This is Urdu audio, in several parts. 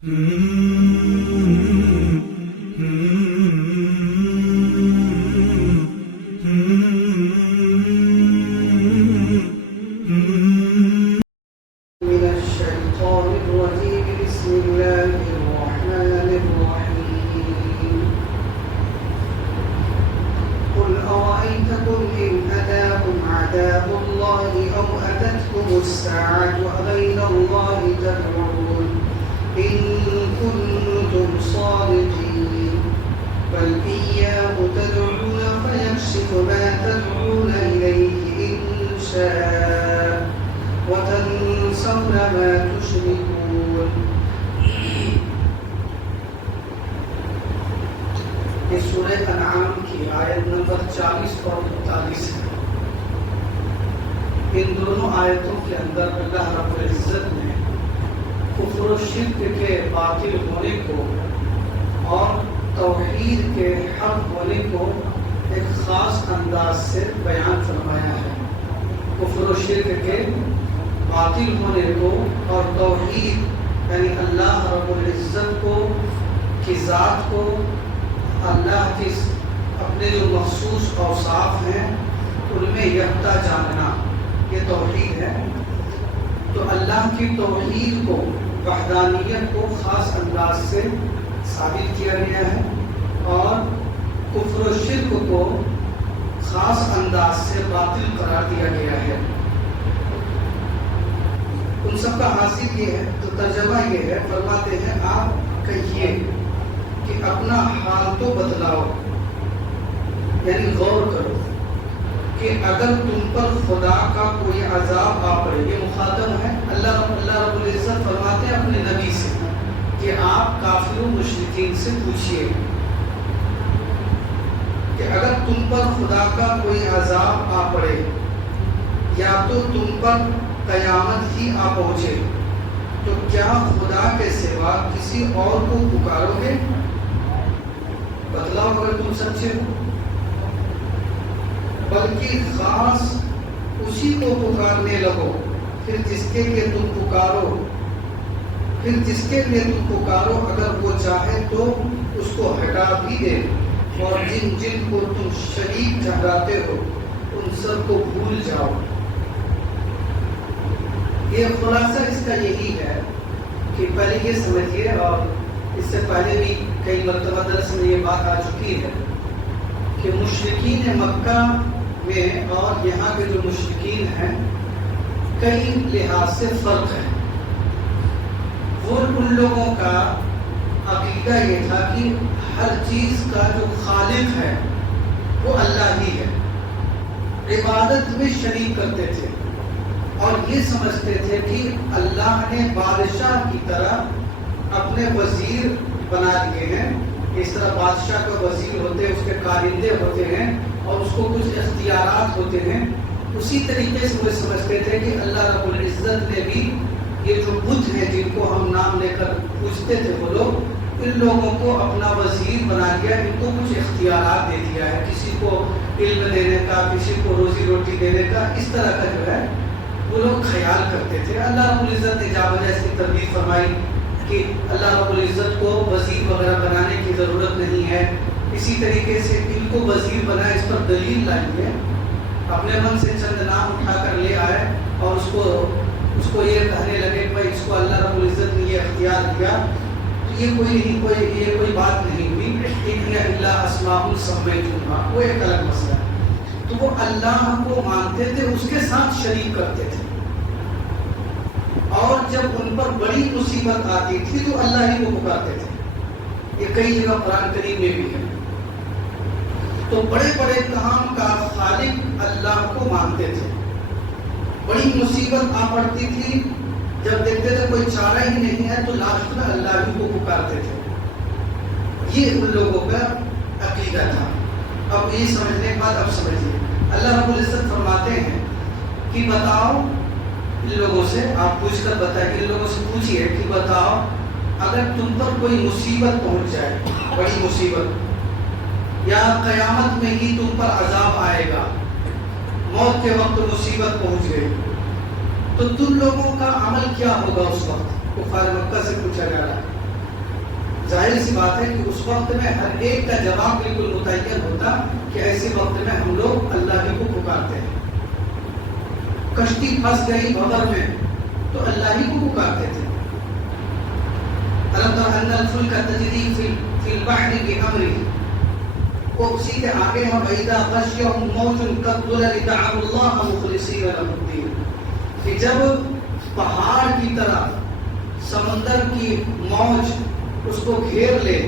الشيطان الرجيم بسم الله الرحمن الرحيم قل أرأيتكم إن أتاكم عذاب الله أو أتتكم الساعة أغير الله تدعون إن كنتم صادقين بل إياه تدعون فيكشف ما تدعون إليه إن شاء وتنسون ما تشركون. یہ سورہ انعام کی آیت نمبر 40 اور 41 ہے. ان دونوں آیتوں کے اندر اللہ رب العزت نے کفر و شرک کے باطل ہونے کو اور توحید کے حق ہونے کو ایک خاص انداز سے بیان فرمایا ہے. کفر و شرک کے باطل ہونے کو اور توحید یعنی اللہ رب العزت کو کی ذات کو اللہ کی اپنے جو مخصوص اوصاف ہیں ان میں یکتا جاننا یہ توحید ہے. تو اللہ کی توحید کو وحدانیت کو خاص انداز سے ثابت کیا گیا ہے اور کفر و شرک کو خاص انداز سے باطل قرار دیا گیا ہے. ان سب کا حاصل یہ ہے تو ترجمہ یہ ہے فرماتے ہیں آپ کہیے کہ اپنا حال تو بدلاؤ یعنی غور کرو کہ اگر تم پر خدا کا کوئی عذاب آ پڑے. یہ مخاطب ہے اللہ رب العزت فرماتے ہیں اپنے نبی سے کہ آپ کافروں مشرکین سے پوچھئے کہ اگر تم پر خدا کا کوئی عذاب آ پڑے یا تو تم پر قیامت ہی آ پہنچے تو کیا خدا کے سوا کسی اور کو پکارو گے؟ بتلاؤ اگر تم سچے ہو. بلکہ خاص اسی کو پکارنے لگو پھر جس کے لیے تم پکارو اگر وہ چاہے تو اس کو ہٹا بھی دے اور جن کو تم شریک ٹھہراتے ہو ان سب کو بھول جاؤ. یہ خلاصہ اس کا یہی ہے کہ پہلے یہ سمجھیے اور اس سے پہلے بھی کئی مرتبہ درس میں یہ بات آ چکی ہے کہ مشرکین مکہ میں اور یہاں کے جو مشرکین ہیں کئی لحاظ سے فرق ہے. وہ ان لوگوں کا عقیدہ یہ تھا کہ ہر چیز کا جو خالق ہے وہ اللہ ہی ہے. عبادت میں شریک کرتے تھے اور یہ سمجھتے تھے کہ اللہ نے بادشاہ کی طرح اپنے وزیر بنا دیے ہیں. اس طرح بادشاہ کا وزیر ہوتے ہیں اس کے کارندے ہوتے ہیں اور اس کو کچھ اختیارات ہوتے ہیں. اسی طریقے سے وہ سمجھتے تھے کہ اللہ رب العزت نے بھی یہ جو بت ہیں جن کو ہم نام لے کر پوچھتے تھے وہ لوگ ان لوگوں کو اپنا وزیر بنا دیا, ان کو کچھ اختیارات دے دیا ہے, کسی کو علم دینے کا, کسی کو روزی روٹی دینے کا, اس طرح کا جو ہے وہ لوگ خیال کرتے تھے. اللہ رب العزت نے جا بجا اس کی تربیت فرمائی کہ اللہ رب العزت کو وزیر وغیرہ بنانے کی ضرورت نہیں ہے. اسی طریقے سے ان کو وزیر بنائے اس پر دلیل لائیں گے, اپنے من سے چند نام اٹھا کر لے آئے اور اس کو یہ کہنے لگے کہ اس کو اللہ رب العزت نے یہ اختیار دیا. تو یہ کوئی بات نہیں ہوئی. الا اسماء سمیتموها وہ ایک الگ مسئلہ ہے. تو وہ اللہ کو مانتے تھے, اس کے ساتھ شریک کرتے تھے اور جب ان پر بڑی مصیبت آتی تھی تو اللہ ہی کو پکارتے تھے. یہ کئی جگہ قرآن کریم میں بھی ہے. تو بڑے بڑے کام کا خالق اللہ کو مانتے تھے. بڑی مصیبت آ پڑتی تھی, جب دیکھتے تھے کوئی چارہ ہی نہیں ہے تو لاسٹ میں اللہ ہی کو پکارتے تھے. یہ ان لوگوں کا عقیدہ تھا. اب یہ سمجھنے کے بعد اب سمجھیے اللہ رب العزت فرماتے ہیں کہ بتاؤ ان لوگوں سے, آپ پوچھ کر بتائیں, ان لوگوں سے پوچھئے کہ بتاؤ اگر تم پر کوئی مصیبت پہنچ جائے, بڑی مصیبت, یا قیامت میں ہی تم پر عذاب آئے گا, موت کے وقت مصیبت پہنچ گئی, تو تم لوگوں کا عمل کیا ہوگا اس وقت؟ کفار مکہ سے پوچھا جا رہا ہے ظاہر سی بات ہے کہ اس وقت میں ہر ایک کا جواب بالکل متعین ہوتا کہ ایسے وقت میں ہم لوگ اللہ ہی کو پکارتے ہیں. کشتی پھنس گئی بحر میں تو اللہ ہی کو پکارتے تھے. أَلَمْ تَرَ أَنَّ الْفُلْكَ تَجْرِي فِي الْبَحْرِ بِأَمْرِهِ. وہ اسی کے آگے ہم وَإِذَا غَشِيَهُم مَوْجٌ كَالظُّلَلِ دَعَوُا اللَّهَ مُخْلِصِينَ لَهُ الدِّينَ. کہ جب پہاڑ کی طرح سمندر کی موج اس کو گھیر لے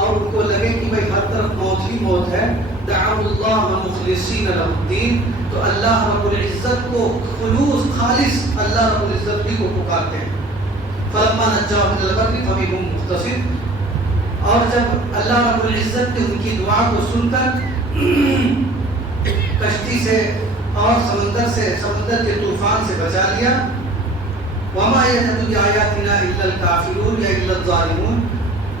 اور ان کو لگے کہ بھائی ہر طرف موت ہی موت ہے، دعوا اللہ مخلصین لہ الدین، تو اللہ رب العزت کو خلوص خالص اللہ رب العزت بھی کو پکارتے ہیں. فلما نجاهم الى البر فمنهم مقتصد. اور جب اللہ رب العزت نے ان کی دعا کو سن کر کشتی سے اور سمندر کے طوفان سے بچا لیا. وما يهتدي بآياتنا الا الكافرون یا الا الظالمون.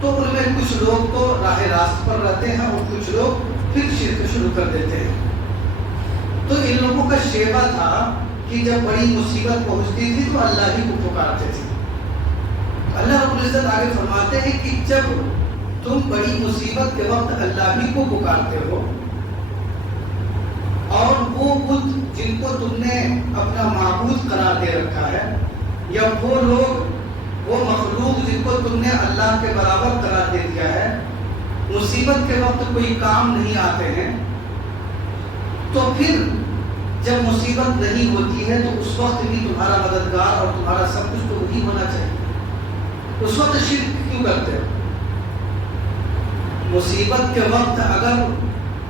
تو ان میں کچھ لوگ تو راہ راست پر رہتے ہیں اور کچھ لوگ پھر شرک شروع کر دیتے ہیں. تو ان لوگوں کا شیوا تھا کہ جب بڑی مصیبت پہنچتی تھی تو اللہ ہی کو پکارتے تھے. اللہ رب العزت آگے فرماتے ہیں کہ جب تم بڑی مصیبت کے وقت اللہ ہی کو پکارتے ہو اور وہ بت جن کو تم نے اپنا معبود قرار دے رکھا ہے، یا وہ لوگ وہ مخلوق جن کو تم نے اللہ کے برابر قرار دے دیا ہے، مصیبت کے وقت کوئی کام نہیں آتے ہیں، تو پھر جب مصیبت نہیں ہوتی ہے تو اس وقت بھی تمہارا مددگار اور تمہارا سب کچھ تو وہی ہونا چاہیے. اس وقت شرک کیوں کرتے ہو؟ مصیبت کے وقت اگر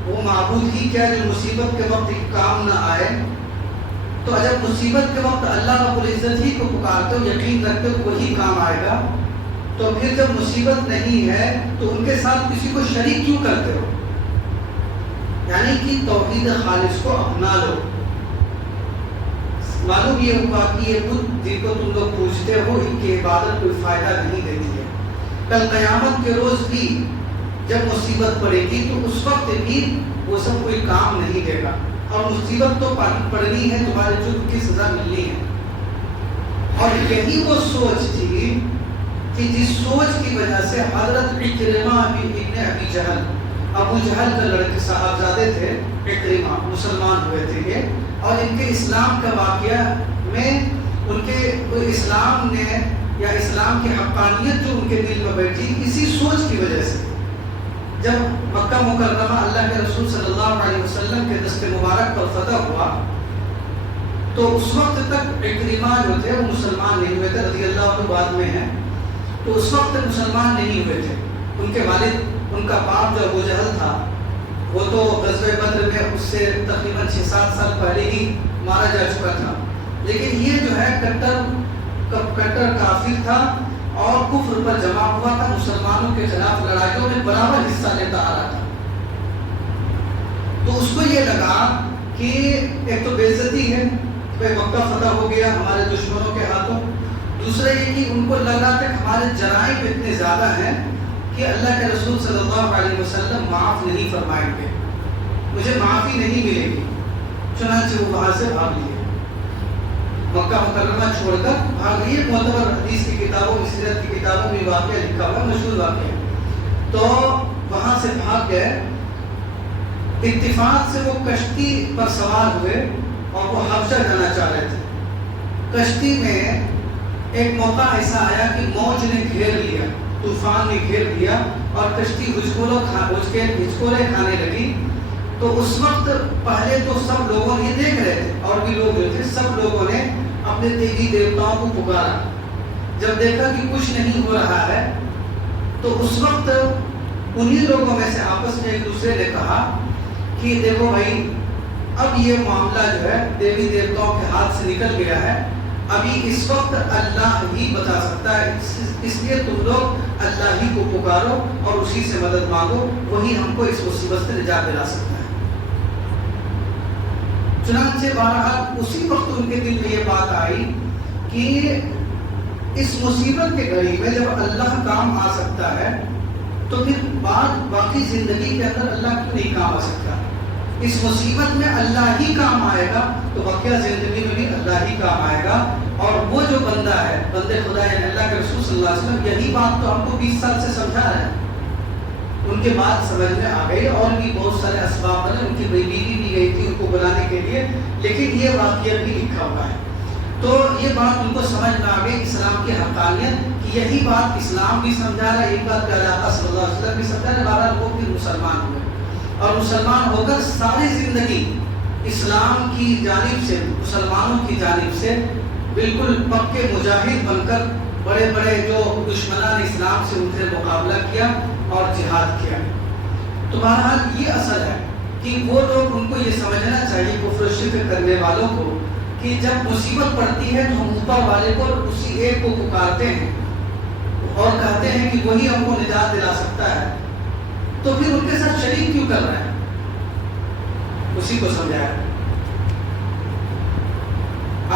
وہ معبود ہی کیا جو مصیبت کے وقت کام نہ آئے، تو جب مصیبت کے وقت اللہ رب العزت ہی کو پکارتے ہو، یقین رکھتے ہو وہی کام آئے گا، تو پھر جب مصیبت نہیں ہے تو ان کے ساتھ کسی کو شریک کیوں کرتے ہو؟ یعنی کہ توحید خالص کو اپنا لو. معلوم یہ ہوا کہ یہ بت جن کو تم لوگ پوچھتے ہو ان کی عبادت کوئی فائدہ نہیں دیتی ہے. کل قیامت کے روز بھی جب مصیبت پڑے گی تو اس وقت بھی وہ سب کوئی کام نہیں دے گا، اور مصیبت تو پڑنی ہے، تمہارے جرم کی سزا ملنی ہے. اور یہی وہ سوچ تھی کہ جس سوچ کی وجہ سے حضرت عکرمہ ابن ابی جہل، ابو جہل کا لڑکے صاحبزادے تھے، عکرمہ مسلمان ہوئے تھے، اور ان کے اسلام کا واقعہ میں ان کے اسلام نے یا اسلام کی حقانیت جو ان کے دل میں بیٹھی اسی سوچ کی وجہ سے. جب مکہ مکرمہ اللہ کے رسول صلی اللہ علیہ وسلم کے دست مبارک پر فتح ہوا تو اس وقت تک عکرمہ جو تھے وہ مسلمان نہیں ہوئے تھے، رضی اللہ عنہ بعد میں ہیں، تو اس وقت تک مسلمان نہیں ہوئے تھے. ان کے والد، ان کا باپ جو ابو جہل تھا، وہ تو غزوہ بدر میں اس سے تقریباً 6-7 سال پہلے ہی مارا جا چکا تھا. لیکن یہ جو ہے کٹر کافر تھا اور کفر پر جمع ہوا تھا، مسلمانوں کے خلاف لڑائیوں میں برابر حصہ لیتا آ رہا تھا. تو اس کو یہ لگا کہ ایک تو بے عزتی ہے، مکہ فتح ہو گیا ہمارے دشمنوں کے ہاتھوں، دوسرا یہ کہ ان کو لگ رہا تھا کہ ہمارے جرائم اتنے زیادہ ہیں کہ اللہ کے رسول صلی اللہ علیہ وسلم معاف نہیں فرمائیں گے، مجھے معافی نہیں ملے گی. چنانچہ وہ وہاں سے بھاگ لیے، مکہ مکرمہ چھوڑ کر بھاگ لیے. معتبر حدیث کی کتابوں میں، سیرت کی کتابوں میں واقعہ لکھا ہوا، مشہور واقعہ. تو وہاں سے بھاگ گئے. اتفاق سے وہ کشتی پر سوار ہوئے اور وہ حبشہ جانا چاہ رہے تھے. کشتی میں ایک موقع ایسا آیا کہ موج نے گھیر لیا، طوفان نے گھیر لیا اور کشتی ہچکولے کھانے لگی. تو اس وقت پہلے تو سب لوگوں نے دیکھ رہے تھے، اور بھی لوگ جو تھے سب لوگوں نے اپنے دیوی دیوتاؤں کو پکارا. جب دیکھا کہ کچھ نہیں ہو رہا ہے تو اس وقت انہی لوگوں میں سے آپس میں ایک دوسرے نے کہا کہ دیکھو بھائی، اب یہ معاملہ جو ہے دیوی دیوتاؤں کے ہاتھ سے نکل گیا ہے، ابھی اس وقت اللہ ہی بتا سکتا ہے، اس لیے تم لوگ اللہ ہی کو پکارو اور اسی سے مدد مانگو، وہی ہم کو اس مصیبت سے نجات دلا سکتا ہے. چنانچہ بہرحال اسی وقت ان کے دل میں یہ بات آئی کہ اس مصیبت کے گھڑی میں جب اللہ کام آ سکتا ہے تو پھر باقی زندگی کے اندر اللہ کیوں نہیں کام آ سکتا؟ اس مصیبت میں اللہ ہی کام آئے گا تو بقیہ زندگی میں بھی اللہ ہی کام آئے گا. اور وہ جو بندہ ہے، بندے خدا یعنی اللہ کے رسول صلی اللہ علیہ وسلم، یہی بات تو ہم کو 20 سال سے سمجھا رہے ہیں. ان کے بات سمجھ میں آ گئی، اور بھی بہت سارے اسباب بنے. ان کی بیوی بھی گئی تھی ان کو بلانے کے لیے، لیکن یہ واقعہ بھی لکھا ہوا ہے. تو یہ بات ان کو سمجھ میں آ گئی، اسلام کی حقانیت، کہ یہی بات اسلام بھی سمجھا رہا ہے، یہی بات پیارے آقا صلی اللہ علیہ وسلم بھی سمجھا رہے. 12 لوگ بھی مسلمان ہوئے، اور مسلمان ہو کر ساری زندگی اسلام کی جانب سے، مسلمانوں کی جانب سے بالکل پکے مجاہد بن کر بڑے بڑے جو دشمنان اسلام سے ان سے مقابلہ کیا اور جہاد کیا. تو بہرحال یہ اصل ہے کہ وہ لوگ، ان کو یہ سمجھنا چاہیے کفر و شرک کرنے والوں کو، کہ جب مصیبت پڑتی ہے تو ہم اوپر والے کو، اسی ایک کو پکارتے ہیں اور کہتے ہیں کہ وہی ہم کو نجات دلا سکتا ہے، تو پھر ان کے ساتھ شریک کیوں کر رہے ہیں؟ اسی کو سمجھایا.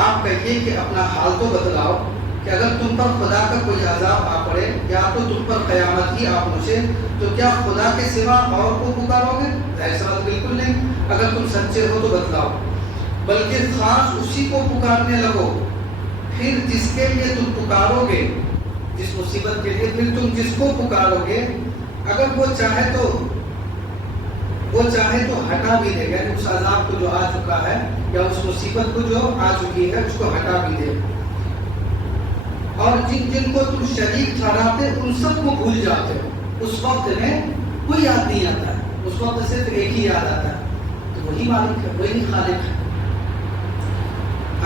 آپ کہیے کہ اپنا حال تو بدلاؤ، کہ اگر تم پر خدا کا کوئی عذاب آ پڑے یا تو تم پر قیامت ہی آ پہنچے، تو کیا خدا کے سوا اور کو پکارو گے؟ ایسا بات بالکل نہیں. اگر تم سچے ہو تو بدلاؤ، بلکہ خاص اسی کو پکارنے لگو. پھر جس کے لیے تم پکارو گے، جس مصیبت کے لیے، پھر تم جس کو پکارو گے، اگر وہ چاہے تو ہٹا بھی دے گا. اس عذاب کو جو آ چکا ہے یا اس مصیبت کو جو آ چکی ہے اس کو ہٹا بھی دے. اور جن کو تم شریک ٹھہراتے ان سب کو بھول جاتے ہو. اس وقت میں کوئی یاد نہیں آتا ہے، اس وقت صرف ایک ہی یاد آتا ہے، تو وہی مالک ہے، وہی خالق ہے.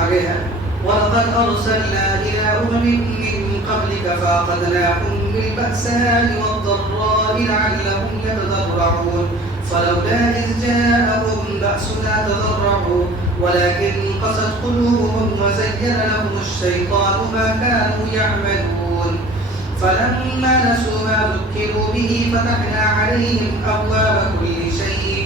آگے ہے وَلَقَدْ أَرْسَلْنَا إِلَىٰ أُمَمٍ مِّن قَبْلِكَ فَأَخَذْنَاهُم بِالْبَأْسَاءِ وَالضَّرَّاءِ لَعَلَّهُمْ يَتَضَرَّعُونَ فَلَوْلَا إِذْ جَاءَهُم بَأْسُنَا تَضَرَّعُوا وَلَكِن قَسَتْ قُلُوبُهُمْ وَزَيَّنَ لَهُمُ الشَّيْطَانُ مَا كَانُوا يَعْمَلُونَ فَلَمَّا نَسُوا مَا ذُكِّرُوا بِهِ فَتَحْنَا عَلَيْهِمْ أَبْوَابَ كُلِّ شَيْءٍ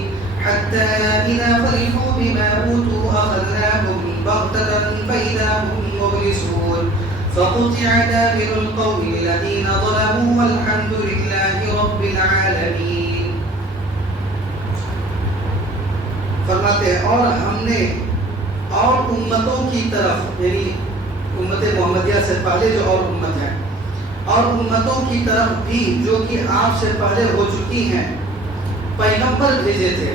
حَتَّىٰ إِذَا فَرِحُوا بِمَا أُوتُوا أَخَذْنَاهُم بَغْتَةً فَإِذَا هُم مُّبْلِسُونَ فَقُطِعَ دَابِرُ الْقَوْمِ الَّذِينَ ظَلَمُوا وَالْحَمْدُ لِلَّهِ رَبِّ الْعَالَمِينَ. فرماتے ہیں اور ہم نے اور امتوں کی طرف، یعنی امت محمدیہ سے پہلے جو اور امت ہے، اور امتوں کی طرف بھی جو کہ آپ سے پہلے ہو چکی ہیں، پیغمبر بھیجے تھے.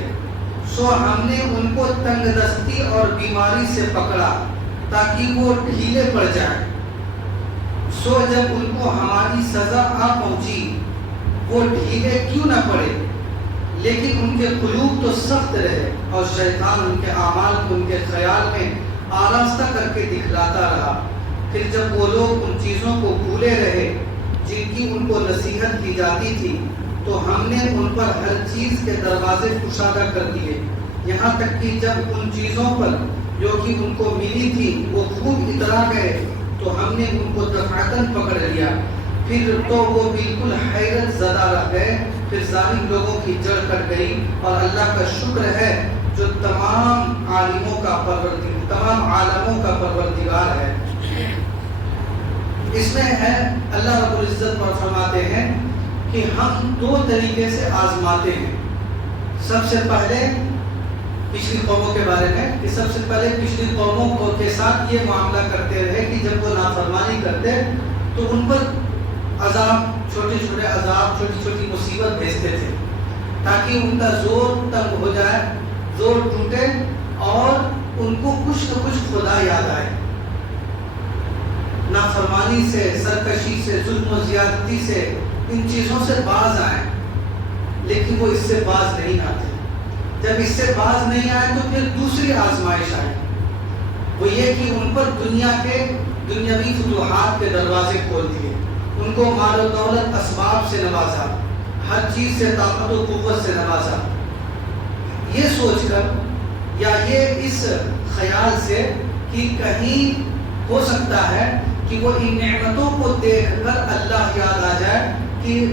سو ہم نے ان کو تنگ دستی اور بیماری سے پکڑا تاکہ وہ ڈھیلے پڑ جائیں. سو جب ان کو ہماری سزا آ پہنچی وہ ڈھیلے کیوں نہ پڑے، لیکن ان کے قلوب تو سخت رہے اور شیطان ان کے اعمال کو ان کے خیال میں آراستہ کر کے دکھلاتا رہا. پھر جب وہ لوگ ان چیزوں کو بھولے رہے جن کی ان کو نصیحت کی جاتی تھی، تو ہم نے ان پر ہر چیز کے دروازے کشادہ کر دیے، یہاں تک کہ جب ان چیزوں پر جو کہ ان کو ملی تھی وہ خوب اترا گئے تو ہم نے ان کو دفعتاً پکڑ لیا. پھر تو وہ بالکل حیرت زدہ رہ گئے. پھر ظالم لوگوں کی جڑ کٹ گئی. اور اللہ کا شکر ہے جو تمام عالموں کا پروردگار ہے. اس میں ہے اللہ رب العزت پر فرماتے ہیں کہ ہم 2 طریقے سے آزماتے ہیں. سب سے پہلے پچھلی قوموں کے بارے میں، کہ سب سے پہلے پچھلی قوموں کے ساتھ یہ معاملہ کرتے رہے کہ جب وہ نافرمانی کرتے تو ان پر عذاب، چھوٹے چھوٹے عذاب، چھوٹی چھوٹی مصیبت بھیجتے تھے تاکہ ان کا زور تنگ ہو جائے، زور ٹوٹے اور ان کو کچھ نہ کچھ خدا یاد آئے. نافرمانی سے، سرکشی سے، ظلم و زیادتی سے، ان چیزوں سے باز آئیں. لیکن وہ اس سے باز نہیں آتے. جب اس سے باز نہیں آئے تو پھر دوسری آزمائش آئی، وہ یہ کہ ان پر دنیا کے دنیاوی فتوحات کے دروازے کھول دیے، ان کو مال و دولت اسباب سے نوازا، ہر چیز سے طاقت و قوت سے نوازا، یہ سوچ کر یا یہ اس خیال سے کہ کہیں ہو سکتا ہے کہ وہ ان نعمتوں کو دیکھ کر اللہ یاد آ جائے کہ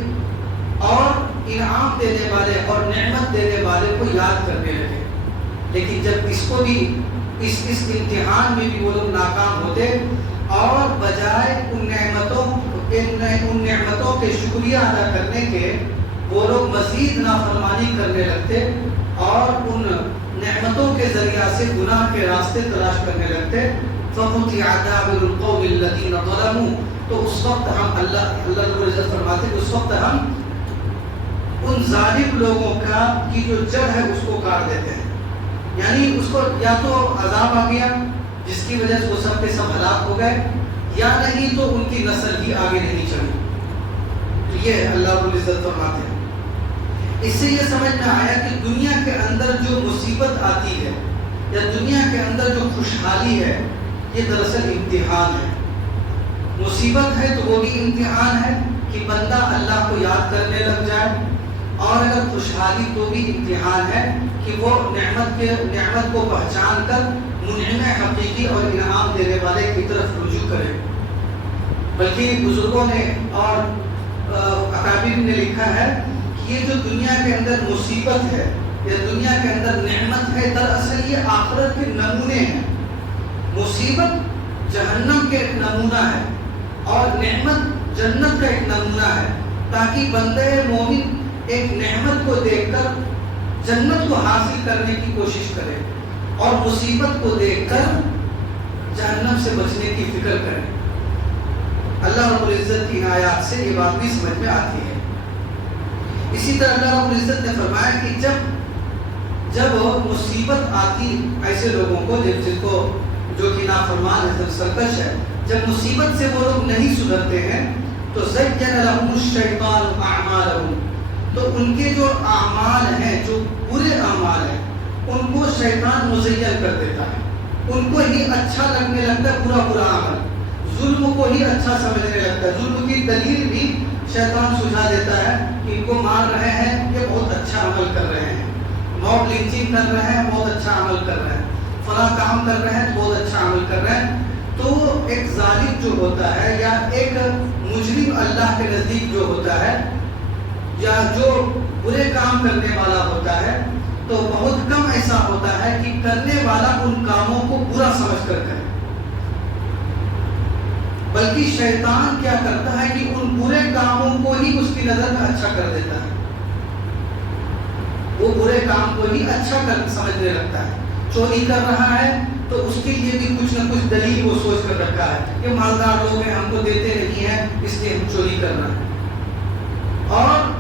اور انعام دینے والے اور نعمت دینے والے کو یاد کرنے لگے. لیکن جب اس کو بھی اس امتحان میں بھی وہ لوگ ناکام ہوتے اور بجائے ان نعمتوں کے شکریہ ادا کرنے کے وہ لوگ مزید نافرمانی کرنے لگتے، اور ان نعمتوں کے ذریعہ سے گناہ کے راستے تلاش کرنے لگتے، فَقُطِعَ دَابِرُ الْقَوْمِ الَّذِينَ ظَلَمُوا، تو اس وقت ہم اللہ رب العزت فرماتے ہیں اس وقت ہم ان ظالم لوگوں کی جو جڑ ہے اس کو کاٹ دیتے ہیں، یعنی اس کو یا تو عذاب آ گیا جس کی وجہ سے وہ سب کے سب ہلاک ہو گئے، یا نہیں تو ان کی نسل ہی آگے نہیں چلی۔ تو یہ اللہ رب العزت فرماتے ہیں۔ اس سے یہ سمجھ میں آیا کہ دنیا کے اندر جو مصیبت آتی ہے یا دنیا کے اندر جو خوشحالی ہے یہ دراصل امتحان ہے۔ مصیبت ہے تو وہ بھی امتحان ہے کہ بندہ اللہ کو یاد کرنے لگ جائے، اور اگر خوشحالی تو بھی امتحان ہے کہ وہ نعمت کو پہچان کر منعم حقیقی اور انعام دینے والے کی طرف رجوع کرے۔ بلکہ بزرگوں نے اور اکابر نے لکھا ہے کہ یہ جو دنیا کے اندر مصیبت ہے یا دنیا کے اندر نعمت ہے، دراصل یہ آخرت کے نمونے ہیں۔ مصیبت جہنم کے ایک نمونہ ہے اور نعمت جنت کا ایک نمونہ ہے، تاکہ بندے مومن ایک نعمت کو دیکھ کر جنت کو حاصل کرنے کی کوشش کرے اور مصیبت کو دیکھ کر جہنم سے بچنے کی فکر کرے۔ اللہ رب العزت کی آیات سے یہ بات بھی سمجھ میں آتی ہے۔ اسی طرح اللہ رب العزت نے فرمایا کہ جب مصیبت آتی ایسے لوگوں کو جن کو جو کہ نافرمان ہے، سرکش ہے، جب مصیبت سے وہ لوگ نہیں سدھرتے ہیں تو زین لہم الشیطان اعمالہم، تو ان کے جو اعمال ہیں، جو برے اعمال ہیں، ان کو شیطان مزین کر دیتا ہے، ان کو ہی اچھا لگنے لگتا ہے برا عمل، ظلم کو ہی اچھا سمجھنے لگتا ہے۔ ظلم کی دلیل بھی شیطان سجھا دیتا ہے کہ ان کو مار رہے ہیں یہ بہت اچھا عمل کر رہے ہیں، موب لنچنگ کر رہے ہیں بہت اچھا عمل کر رہے ہیں، فلاں کام کر رہے ہیں بہت اچھا عمل کر رہے ہیں۔ تو ایک ظالم جو ہوتا ہے یا ایک مجرم اللہ کے نزدیک جو ہوتا ہے یا جو برے کام کرنے والا ہوتا ہے، تو بہت کم ایسا ہوتا ہے کہ کرنے والا ان کاموں کو برا سمجھ کر کرے، بلکہ شیطان کیا کرتا ہے کہ ان برے کاموں کو ہی اس کی نظر میں اچھا کر دیتا ہے، وہ برے کام کو ہی اچھا سمجھنے لگتا ہے۔ چوری کر رہا ہے تو اس کے لیے بھی کچھ نہ کچھ دلیل وہ سوچ کر رکھا ہے کہ مالدار لوگ ہیں، ہم کو دیتے نہیں ہیں اس لیے ہم چوری کر رہے ہیں، اور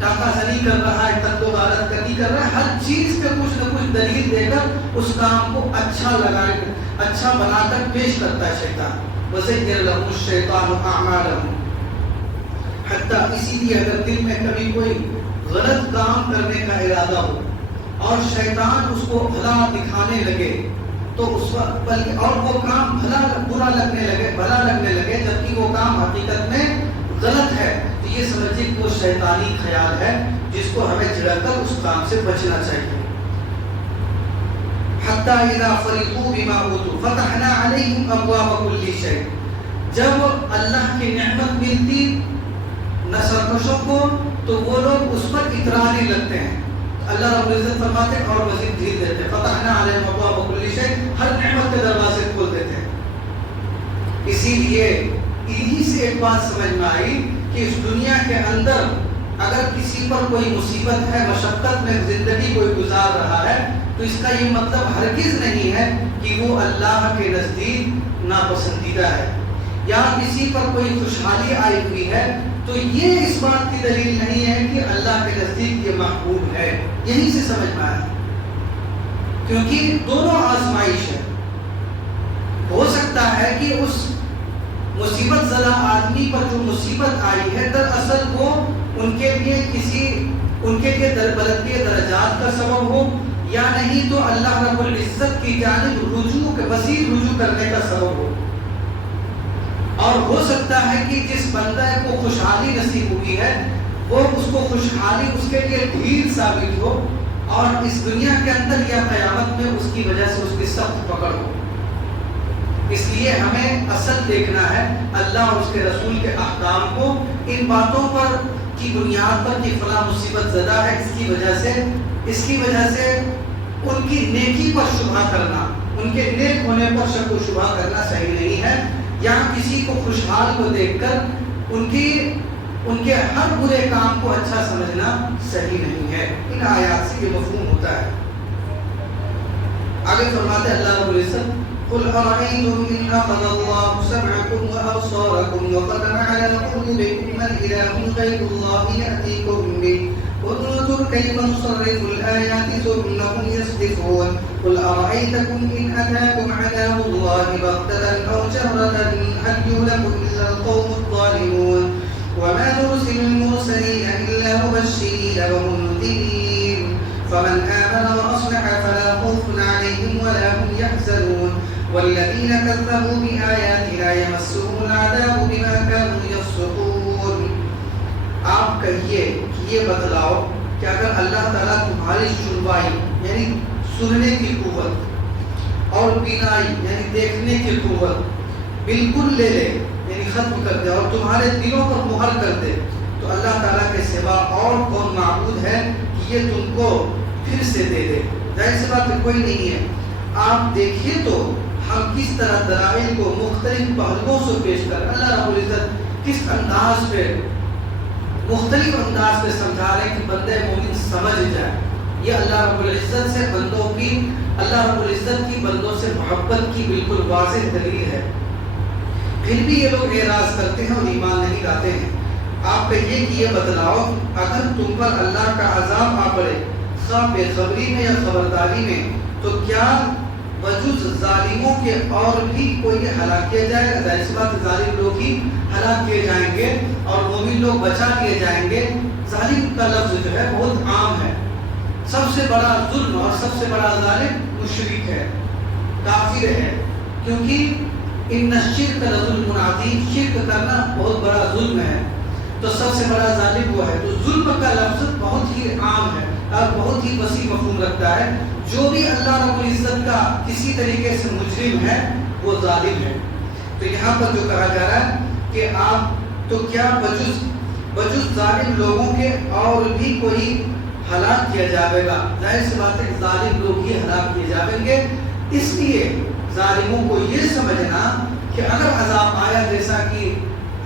ڈاکہ زنی کر رہا ہے، قتل و غارت کر رہا ہے، ہر چیز کا کچھ نہ کچھ دلیل دے کر اس کام کو اچھا بنا کر پیش کرتا ہے شیطان۔ وَزَيَّنَ لَهُمُ الشَّيْطَانُ أَعْمَالَهُمْ، حتیٰ اسی لیے اگر دل میں کبھی کوئی غلط کام کرنے کا ارادہ ہو اور شیطان اس کو بھلا دکھانے لگے تو اس وقت اور وہ کام بھلا لگنے لگے جبکہ وہ کام حقیقت میں غلط ہے، تو یہ سمجھے کہ وہ شیطانی خیال ہے جس کو ہمیں جھڑک کر اس کام سے بچنا چاہیے۔ حتی اذا فرحوا بما اوتوا فتحنا علیہم ابواب کل شیء، جب اللہ کی نعمت ملتی نہ سرکشوں کو تو وہ لوگ اس پر اترانے لگتے ہیں۔ اللہ رب العزت فرماتے ہیں اور مزید ڈھیل دیتے ہیں، فتحنا علیہم ابواب کل شیء، ہر نعمت کے دروازے کھول دیتے ہیں۔ اسی لیے انہی سے ایک بات سمجھ میں آئی کہ اس دنیا کے اندر اگر کسی پر کوئی مصیبت ہے، مشقت میں زندگی کوئی گزار رہا ہے، تو اس کا یہ مطلب ہرگز نہیں ہے کہ وہ اللہ کے نزدیک ناپسندیدہ ہے، یا کسی پر کوئی خوشحالی آئی ہوئی ہے تو یہ اس بات کی دلیل نہیں ہے کہ اللہ کے نزدیک یہ محبوب ہے۔ یہیں سے سمجھ میں آیا، کیونکہ دونوں آزمائش ہے۔ ہو سکتا ہے کہ اس مصیبت زدہ آدمی پر جو مصیبت آئی ہے دراصل وہ ان کے لیے بلندی درجات کا سبب ہو، یا نہیں تو اللہ رب العزت کی جانب وسیع رجوع کرنے کا سبب ہو۔ اور ہو سکتا ہے کہ جس بندہ کو خوشحالی نصیب ہوئی ہے وہ اس کو خوشحالی اس کے لیے ڈھیل ثابت ہو، اور اس دنیا کے اندر یا قیامت میں اس کی وجہ سے اس کی سخت پکڑ ہو۔ اس لیے ہمیں اصل دیکھنا ہے اللہ اور اس کے رسول کے احکام کو، ان باتوں پر کی بنیاد پر کہ فلاں مصیبت زدہ ہے اس کی وجہ سے ان کی نیکی پر شبہ کرنا، ان کے نیک ہونے پر شک و شبہ کرنا صحیح نہیں ہے، یا کسی کو خوشحال کو دیکھ کر ان کی ان کے ہر برے کام کو اچھا سمجھنا صحیح نہیں ہے۔ ان آیات سے یہ مفہوم ہوتا ہے۔ آگے فرماتے اللہ رب العزت قل أرأيتم إن أخذ الله سمعكم وأبصاركم وختم على قلوبكم من إله غير الله يأتيكم به انظر كيف نصرف الآيات ثم هم يصدفون قل أرأيتكم إن أتاكم عذاب الله بغتة أو جهرة هل يهلك إلا القوم الظالمون وما نرسل المرسلين إلا مبشرين ومنذرين فمن آمن وأصلح فلا خوف عليهم ولا هم يحزنون والذين كذبوا بآياتنا يمسهم العذاب بما كانوا يفسقون۔ آپ کہیے کہ یہ بتلاؤ کہ اگر اللہ تعالیٰ تمہاری سنوائی یعنی سننے کی قوت اور بینائی یعنی دیکھنے کی قوت بالکل لے لے یعنی ختم کر دے اور تمہارے دلوں پر مہر کر دے تو اللہ تعالیٰ کے سوا اور کون معبود ہے کہ یہ تم کو پھر سے دے دے؟ ظاہر سی بات کوئی نہیں ہے۔ آپ دیکھیے تو ہم کس طرح دلائل کو مختلف پہلوؤں سے پیش کر اللہ رب العزت کس انداز پہ مختلف انداز پہ سمجھا رہے ہیں کہ بندے مومن سمجھ جائے۔ یہ اللہ رب العزت سے بندوں کی اللہ رب العزت کی بندوں سے محبت کی بالکل واضح دلیل ہے۔ پھر بھی یہ لوگ اعراض کرتے ہیں اور ایمان نہیں لاتے ہیں۔ آپ کہیے کہ یہ بتلاؤ اگر تم پر اللہ کا عذاب آ پڑے خواہ بے خبری میں یا خبرداری میں تو کیا وجود ظالموں کے اور بھی کوئی ہلاک کیا جائے گا؟ ظاہر سی بات ظالم لوگ ہی ہلاک کیے جائیں گے اور مومن لوگ بچا لیے جائیں گے۔ ظالم کا لفظ جو ہے بہت عام ہے۔ سب سے بڑا ظلم اور سب سے بڑا ظالم مشرک ہے، کافر ہے، کیونکہ ان الشرک لظلم عظیم، شرک کرنا بہت بڑا ظلم ہے، تو سب سے بڑا ظالم وہ ہے۔ تو ظلم کا لفظ بہت ہی عام ہے اور بہت ہی وسیع مفہوم رکھتا ہے۔ جو بھی اللہ رب العزت کا کسی طریقے سے مجرم ہے وہ ظالم ہے۔ تو یہاں پر جو کہا جا رہا ہے کہ آپ تو کیا بجز ظالم لوگوں کے اور بھی کوئی ہلاک کیا جائے گا؟ ظاہر سی بات ہے کہ ظالم لوگ ہی ہلاک کیے جائیں گے۔ اس لیے ظالموں کو یہ سمجھنا کہ اگر عذاب آیا جیسا کہ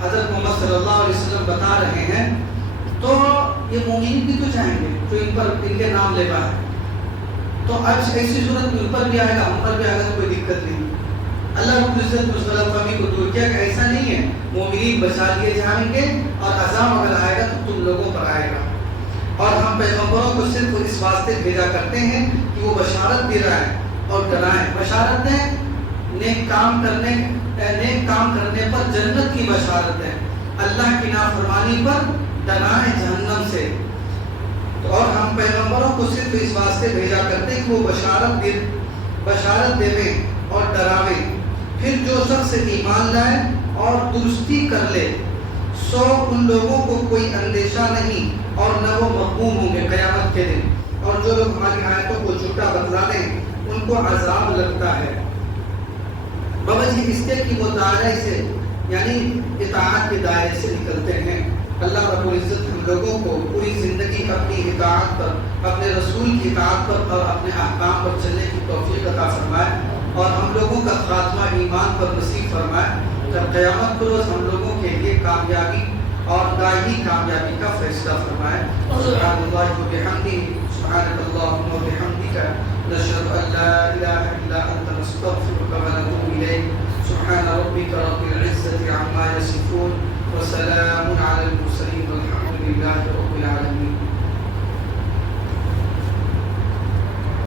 حضرت محمد صلی اللہ علیہ وسلم بتا رہے ہیں تو یہ مومن بھی تو جائیں گے جو ان کے نام لے پائے، تو اب ایسی صورت میں ان پر بھی آئے گا ہم پر بھی آئے گا تو کوئی دقت نہیں۔ اللہ رب العزت نے اس غلط فہمی کو دور کیا کہ ایسا نہیں ہے، مومنین بچا لیے جائیں گے اور عذاب اگر آئے گا تو تم لوگوں پر آئے گا۔ اور ہم پیغمبروں کو صرف اس واسطے بھیجا کرتے ہیں کہ وہ بشارت دے رہا ہے اور ڈرائیں۔ بشارت دیں نیک کام کرنے پر جنت کی بشارت ہے، اللہ کی نافرمانی پر ڈرائیں جہنم سے۔ اور ہم پیغمبروں کو صرف اس واسطے بھیجا کرتے ہیں کہ وہ بشارت دیں اور ڈراویں۔ پھر جو شخص ایمان لائے اور درستی کر لے سو ان لوگوں کو کوئی اندیشہ نہیں اور نہ وہ مغموم ہوں گے قیامت کے دن، اور جو لوگ ہماری آیتوں کو جھوٹا بتلانے ان کو عذاب لگتا ہے بوجہ اس کے کہ وہ دائرے سے یعنی اطاعت کے دائرے سے نکلتے ہیں۔ اللہ رب العزت ہم لوگوں کو پوری زندگی اپنی اطاعت پر، اپنے رسول کی اطاعت پر اور اپنے احکام پر چلنے کی توفیق عطا فرمائے اور ہم لوگوں کا خاتمہ ایمان پر نصیب فرمائے۔ جب قیامت کے روز ہم لوگوں کے لیے کامیابی اور دائمی کامیابی کا فیصلہ فرمائے۔ سبحان اللہ و بحمدہ، سبحانک اللہم و بحمدک، نشہد ان لا الہ الا انت، نستغفرک و نتوب الیک۔ سبحان ربک رب العزة عما یصفون وسلام علی المرسلین والحمد للہ رب العالمین۔